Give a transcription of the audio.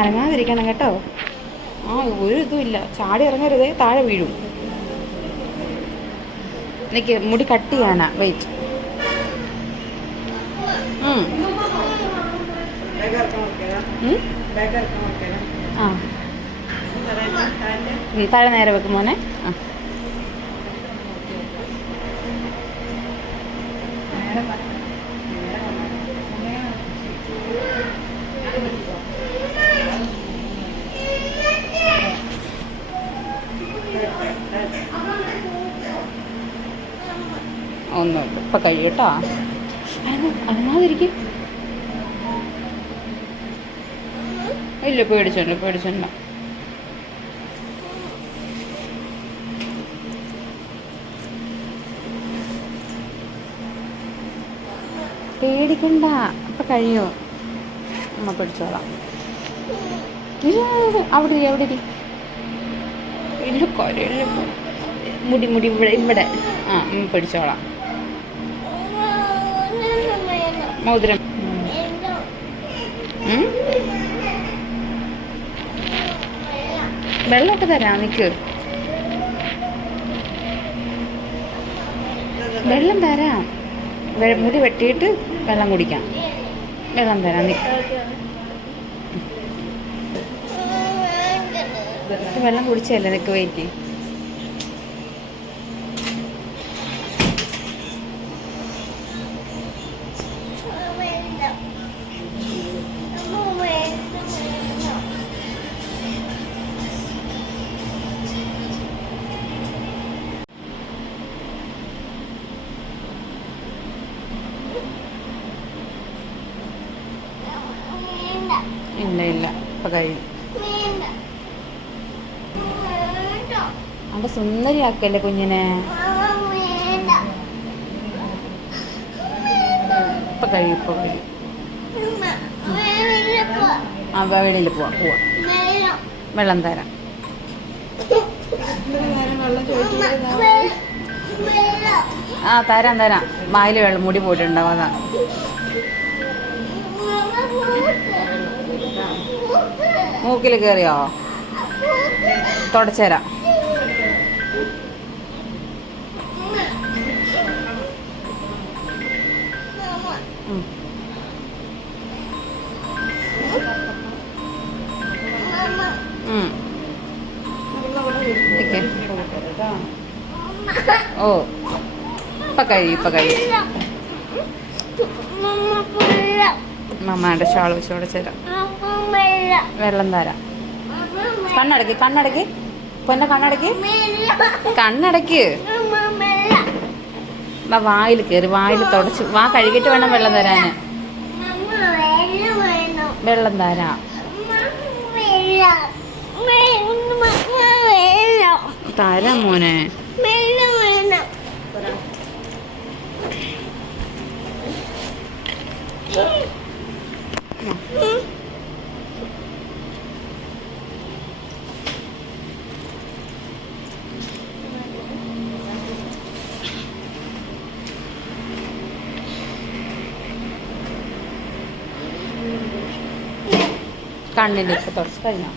അനങ്ങാതിരിക്കണം കേട്ടോ. ആ ഒരു ഇതുമില്ല, ചാടി ഇറങ്ങരുതേ, താഴെ വീഴും. എനിക്ക് മുടി കട്ട് ചെയ്യാനാ, വെയിറ്റ്. ആ താഴെ നേരെ വെക്കും മോനെ. ആ ഒന്നുമില്ല, ഇപ്പം കഴിയട്ടോ. അനങ്ങാതിരിക്കും. ഇല്ല, പേടിച്ചോണ്ട പേടിച്ചോണ്ട. പേടിക്കണ്ട, അപ്പം കഴിയോ. അമ്മ പിടിച്ചോളാം. അവിടെ അവിടെ ഇല്ല, കൊരയില്ല. മുടി മുടി ഇവിടെ ഇവിടെ. ആ പിടിച്ചോളാം. മോതിരം വെള്ളമൊക്കെ തരാം, നിൽക്ക്. വെള്ളം തരാം. മുടി വെട്ടിയിട്ട് വെള്ളം കുടിക്കാം. വെള്ളം തരാം, നിൽക്ക്. വെള്ളം കുടിച്ചല്ലേ, നിൽക്ക്, വെയിറ്റ്. ഇല്ല ഇല്ല, ഇപ്പം കഴിയും. അവിടെ സുന്ദരിയാക്കല്ലേ കുഞ്ഞിനെ. ഇപ്പം കഴിയും, ഇപ്പം കഴിയും. ആ വെളിയിൽ പോവാം. വെള്ളം തരാം. ആ തരാം തരാം. വായിൽ വെള്ളം മുടി പോയിട്ടുണ്ടാവും, അതാ. മൂക്കിൽ കയറിയോ? തുടച്ചുതരാം. ഓ ഇപ്പം കഴിയും, ഇപ്പം കഴിയും. മമ്മാൻ്റെ ഷാൾ വെച്ച് തുടച്ചുതരാം. വെള്ളം തരാം. കണ്ണടക്ക്, കണ്ണടക്ക് പൊന്നെ, കണ്ണടക്ക്, കണ്ണടക്ക്. വായിൽ കയറി, വായിൽ തുടച്ച്. വാ കഴുകിയിട്ട് വേണം വെള്ളം തരാൻ. വെള്ളം തരാം. തരാം മോനെ. കണ്ണിൻ്റെ ഇപ്പം തുടച്ച് കഴിഞ്ഞോ?